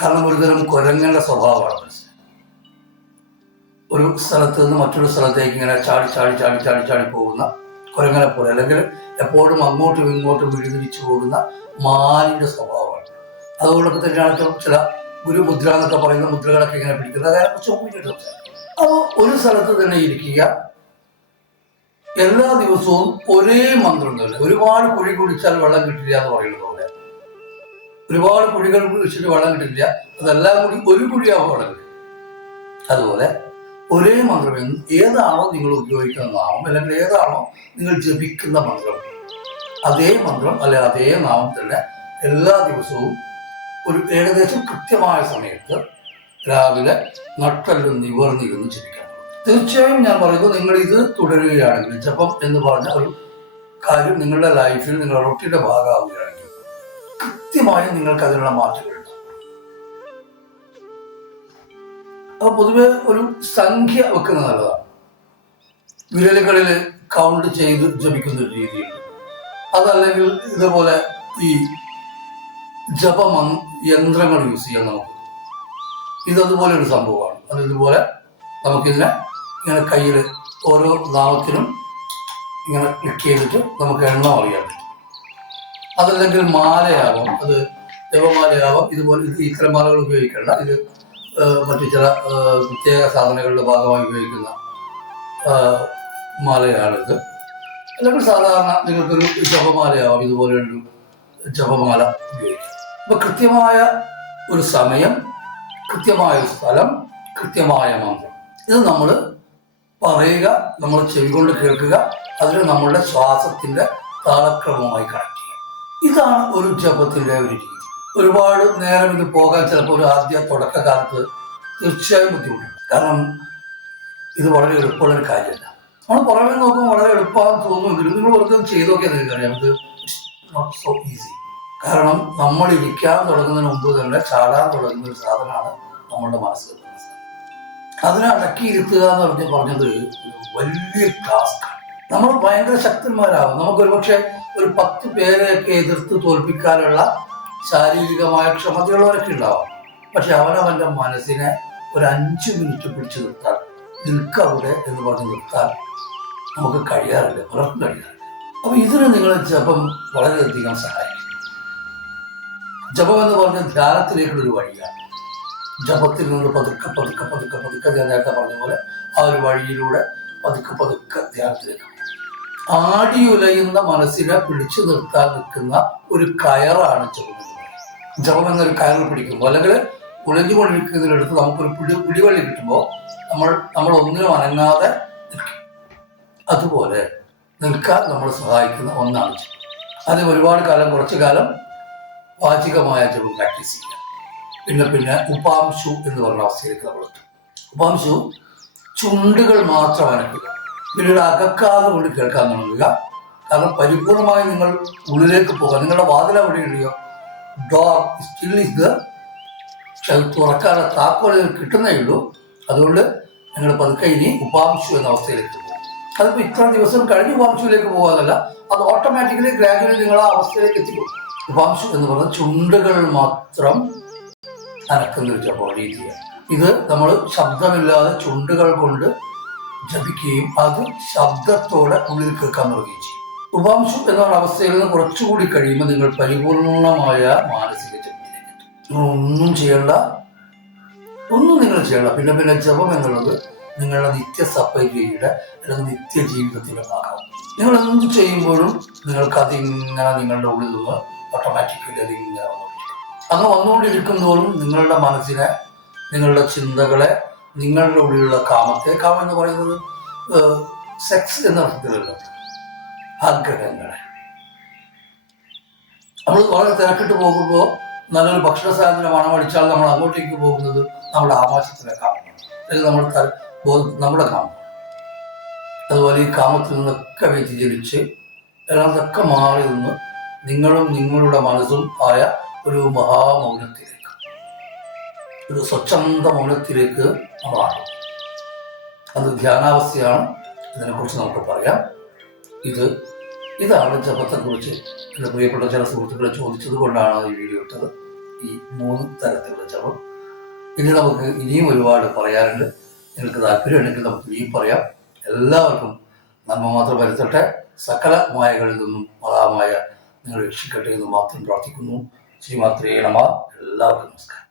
കാരണം ഒരുതരം കുരങ്ങന്റെ സ്വഭാവമാണ് മനസ്സിലായി. ഒരു സ്ഥലത്ത് നിന്ന് മറ്റൊരു സ്ഥലത്തേക്ക് ഇങ്ങനെ ചാടി ചാടി ചാടി ചാടി ചാടി പോകുന്ന കുരങ്ങനെ പോലെ, അല്ലെങ്കിൽ എപ്പോഴും അങ്ങോട്ടും ഇങ്ങോട്ടും വിഴുതിരിച്ചു പോകുന്ന മാനിന്റെ സ്വഭാവമാണ്. അതുകൊണ്ടൊക്കെ തന്നെയാണ് ചില ഗുരുമുദ്ര എന്നൊക്കെ പറയുന്ന മുദ്രകളൊക്കെ ഇങ്ങനെ പിടിക്കുന്നത്. അതിനെക്കുറിച്ച് പിന്നീട് സംസാരിക്കും. അപ്പോൾ ഒരു സ്ഥലത്ത് തന്നെ ഇരിക്കുക, എല്ലാ ദിവസവും ഒരേ മന്ത്രം തന്നെ. ഒരുപാട് കുഴി കുടിച്ചാൽ വെള്ളം കിട്ടില്ല എന്ന് പറയുന്നത് പോലെ, ഒരുപാട് കുഴികൾ കുഴിച്ചിട്ട് വെള്ളം കിട്ടില്ല, അതെല്ലാം കൂടി ഒരു കുഴിയാവും വെള്ളം കിട്ടും. അതുപോലെ ഒരേ മന്ത്രം, ഏതാണോ നിങ്ങൾ ഉപയോഗിക്കുന്ന നാമം, അല്ലെങ്കിൽ ഏതാണോ നിങ്ങൾ ജപിക്കുന്ന മന്ത്രം, അതേ മന്ത്രം അല്ലെ അതേ നാമം തന്നെ എല്ലാ ദിവസവും ഒരു ഏകദേശം കൃത്യമായ സമയത്ത് രാവിലെ നട്ടെല്ലും നിവർന്നിരുന്ന് ജപിക്കണം. തീർച്ചയായും ഞാൻ പറയുന്നത്, നിങ്ങൾ ഇത് തുടരുകയാണെങ്കിൽ, ജപം എന്ന് പറഞ്ഞ ഒരു കാര്യം നിങ്ങളുടെ ലൈഫിൽ നിങ്ങളുടെ റൊട്ടീന്റെ ഭാഗമാവുകയാണെങ്കിൽ കൃത്യമായും നിങ്ങൾക്ക് അതിനുള്ള മാറ്റങ്ങളുണ്ട്. അപ്പൊ പൊതുവെ ഒരു സംഖ്യ വെക്കുന്നത് നല്ലതാണ്. വിരലുകളിൽ കൗണ്ട് ചെയ്ത് ജപിക്കുന്ന ഒരു രീതിയുണ്ട്. അതല്ലെങ്കിൽ ഇതുപോലെ ഈ യന്ത്രങ്ങൾ യൂസ് ചെയ്യാൻ നമുക്ക് ഇതതുപോലെ ഒരു സംഭവമാണ്. അത് ഇതുപോലെ നമുക്കിതിനെ ഇങ്ങനെ കയ്യിൽ ഓരോ നാമത്തിനും ഇങ്ങനെ ക്ലിക്ക് ചെയ്തിട്ട് നമുക്ക് എണ്ണം അറിയാൻ പറ്റും. അതല്ലെങ്കിൽ മാലയാവാം, അത് ജപമാലയാവാം. ഇതുപോലെ ഇത്തരം മാലകൾ ഉപയോഗിക്കേണ്ട, ഇത് മറ്റു ചില പ്രത്യേക സാധനങ്ങളുടെ ഭാഗമായി ഉപയോഗിക്കുന്ന മാലയാണിത്. അല്ലെങ്കിൽ സാധാരണ നിങ്ങൾക്കൊരു ജപമാലയാവാം, ഇതുപോലെയൊരു ജപമാല ഉപയോഗിക്കാം. അപ്പൊ കൃത്യമായ ഒരു സമയം, കൃത്യമായ ഒരു സ്ഥലം, കൃത്യമായ മന്ത്രം, ഇത് നമ്മൾ പറയുക, നമ്മൾ ചെവി കൊണ്ട് കേൾക്കുക, അതിന് നമ്മളുടെ ശ്വാസത്തിന്റെ താളക്രമമായി കണക്ട് ചെയ്യുക. ഇതാണ് ഒരു ജപത്തിന്റെ ഒരു രീതി. ഒരുപാട് നേരം ഇത് പോകാൻ ചിലപ്പോൾ ഒരു ആദ്യ തുടക്കകാലത്ത് തീർച്ചയായും ബുദ്ധിമുട്ടുണ്ട്. കാരണം ഇത് വളരെ എളുപ്പമുള്ളൊരു കാര്യമല്ല. നമ്മൾ പുറമേ നോക്കുമ്പോൾ വളരെ എളുപ്പമാണെന്ന് തോന്നുമെങ്കിലും നിങ്ങൾ വെറുതെ ചെയ്ത് നോക്കിയാൽ നിങ്ങൾക്കറിയാം, ഇത് നോട്ട് സോ ഈസി. കാരണം നമ്മൾ ഇരിക്കാൻ തുടങ്ങുന്നതിന് മുമ്പ് തന്നെ ചാടാൻ തുടങ്ങുന്ന ഒരു സാധനമാണ് നമ്മളുടെ മനസ്സിൽ. അതിനെ അടക്കിയിരുത്തുക എന്ന് പറഞ്ഞത് വലിയ ടാസ്ക്കാണ്. നമ്മൾ ഭയങ്കര ശക്തന്മാരാകും. നമുക്കൊരു പക്ഷെ ഒരു 10 പേരെയൊക്കെ എതിർത്ത് തോൽപ്പിക്കാനുള്ള ശാരീരികമായ ക്ഷമതയുള്ളവരൊക്കെ ഉണ്ടാവാം. പക്ഷെ അവനവന്റെ മനസ്സിനെ ഒരു 5 മിനിറ്റ് പിടിച്ചു നിർത്താൻ, നിൽക്കവിടെ എന്ന് പറഞ്ഞ് നിർത്താൻ നമുക്ക് കഴിയാറില്ല, പലർക്കും കഴിയാറില്ല. അപ്പൊ ഇതിന് നിങ്ങൾ ജപം വളരെയധികം സഹായിക്കും. ജപം എന്ന് പറഞ്ഞ ധ്യാനത്തിലേക്കുള്ളൊരു വഴിയാണ്. ജപത്തിൽ നിന്ന് പതുക്കെ പതുക്കെ പതുക്കെ പതുക്കെ ഞാൻ നേരത്തെ പറഞ്ഞ പോലെ ആ ഒരു വഴിയിലൂടെ പതുക്കെ പതുക്കെ ധ്യാനത്തിലേക്ക് ആടിയുലയുന്ന മനസ്സിനെ പിടിച്ചു നിർത്താൻ നിൽക്കുന്ന ഒരു കയറാണ് ജപം. ജപം എന്നൊരു കയറിൽ പിടിക്കുമ്പോൾ, അല്ലെങ്കിൽ ഉലഞ്ഞുകൊണ്ടിരിക്കുന്നതിനടുത്ത് നമുക്കൊരു പിടിവള്ളി കിട്ടുമ്പോൾ നമ്മൾ ഒന്നിനും അനങ്ങാതെ നിൽക്കും. അതുപോലെ നിൽക്കാൻ നമ്മൾ സഹായിക്കുന്ന ഒന്നാണ് ജപം. അതിന് ഒരുപാട് കാലം, കുറച്ചു കാലം വാചികമായ ജപം പ്രാക്ടീസ് ചെയ്യുക. പിന്നെ ഉപാംശു എന്ന് പറഞ്ഞ അവസ്ഥയിലേക്ക് നമ്മൾ എത്തും. ഉപാംശു ചുണ്ടുകൾ മാത്രം അനക്കുക, പിന്നീട് അകക്കാതെ കൊണ്ട് കേൾക്കാൻ തുടങ്ങുക. കാരണം പരിപൂർണമായി നിങ്ങൾ ഉള്ളിലേക്ക് പോകാം. നിങ്ങളുടെ വാതിൽ എവിടെയുണ്ടോ, ഡോർ സ്റ്റിൽ ഇസ് ദർ, പക്ഷെ അത് തുറക്കാനുള്ള താക്കോൽ കിട്ടുന്നേ ഉള്ളൂ. അതുകൊണ്ട് നിങ്ങൾ പതുക്കെ ഇനി ഉപാംശു എന്ന അവസ്ഥയിലേക്ക് പോകും. അതിപ്പോൾ ഇത്ര ദിവസം കഴിഞ്ഞ് ഉപാംശുവിലേക്ക് പോകാനല്ല, അത് ഓട്ടോമാറ്റിക്കലി ഗ്രാജുവലി നിങ്ങൾ ആ അവസ്ഥയിലേക്ക് എത്തിക്കും. ഉപാംശു എന്ന് പറഞ്ഞാൽ ചുണ്ടുകൾ മാത്രം അനക്കുന്ന ഒരു ജപ രീതിയാണ്. ഇത് നമ്മൾ ശബ്ദമില്ലാതെ ചുണ്ടുകൾ കൊണ്ട് ജപിക്കുകയും അത് ശബ്ദത്തോടെ ഉള്ളിൽ കേൾക്കാൻ തുടങ്ങുകയും ചെയ്യും. ഉപാംശു എന്ന അവസ്ഥയിൽ നിന്ന് കുറച്ചുകൂടി കഴിയുമ്പോൾ നിങ്ങൾ പരിപൂർണമായ മാനസിക ജപത്തിലേക്ക് എത്തും. നിങ്ങൾ ഒന്നും ചെയ്യേണ്ട. പിന്നെ ജപം എന്നുള്ളത് നിങ്ങളുടെ നിത്യസപ്പൈയുടെ അല്ലെങ്കിൽ നിത്യജീവിതത്തിന്റെ ഭാഗമാണ്. നിങ്ങൾ എന്ത് ചെയ്യുമ്പോഴും നിങ്ങൾക്ക് അതിങ്ങനെ നിങ്ങളുടെ ഉള്ളിൽ നിന്ന് ഓട്ടോമാറ്റിക്കലി അതിങ്ങനെ അങ്ങ് വന്നുകൊണ്ടിരിക്കുമ്പോഴും നിങ്ങളുടെ മനസ്സിനെ, നിങ്ങളുടെ ചിന്തകളെ, നിങ്ങളുടെ ഉള്ളിലുള്ള കാമത്തെ, കാമം എന്ന് പറയുന്നത് സെക്സ് എന്ന അർത്ഥത്തിലല്ല, ആഗ്രഹങ്ങളെ. നമ്മൾ വളരെ തിരക്കിട്ട് പോകുമ്പോൾ നല്ലൊരു ഭക്ഷണ സാധനത്തിന് മണം അടിച്ചാൽ നമ്മൾ അങ്ങോട്ടേക്ക് പോകുന്നത് നമ്മുടെ ആവാസത്തിലെ കാമമാണ്, അല്ലെങ്കിൽ നമ്മുടെ കാമം. അതുപോലെ ഈ കാമത്തിൽ നിന്നൊക്കെ വ്യതിചലിച്ച് അതിനകത്തൊക്കെ മാറി നിന്ന് നിങ്ങളും നിങ്ങളുടെ മനസ്സും ആയ ഒരു മഹാമൗനത്തിലേക്ക്, ഒരു സ്വച്ഛന്ത മൗനത്തിലേക്ക് നമ്മളാണ്. അത് ധ്യാനാവസ്ഥയാണ്. ഇതിനെക്കുറിച്ച് നമുക്ക് പറയാം. ഇതാണ് ജപത്തെക്കുറിച്ച് എൻ്റെ പ്രിയപ്പെട്ട ചില സുഹൃത്തുക്കളെ ചോദിച്ചത് കൊണ്ടാണ് ഈ വീഡിയോ ഇട്ടത്. ഈ 3 തരത്തിലുള്ള ജപം. ഇനി നമുക്ക് ഇനിയും ഒരുപാട് പറയാനുണ്ട്. നിങ്ങൾക്ക് താല്പര്യമുണ്ടെങ്കിൽ നമുക്ക് ഇനിയും പറയാം. എല്ലാവർക്കും നന്മ മാത്രം വരുത്തട്ടെ. സകല മായകളിൽ നിന്നും മഹാമായ നിങ്ങൾ രക്ഷിക്കട്ടെ എന്ന് മാത്രം പ്രാർത്ഥിക്കുന്നു. ശ്രീമാത്രേ നമഃ. എല്ലാവർക്കും നമസ്കാരം.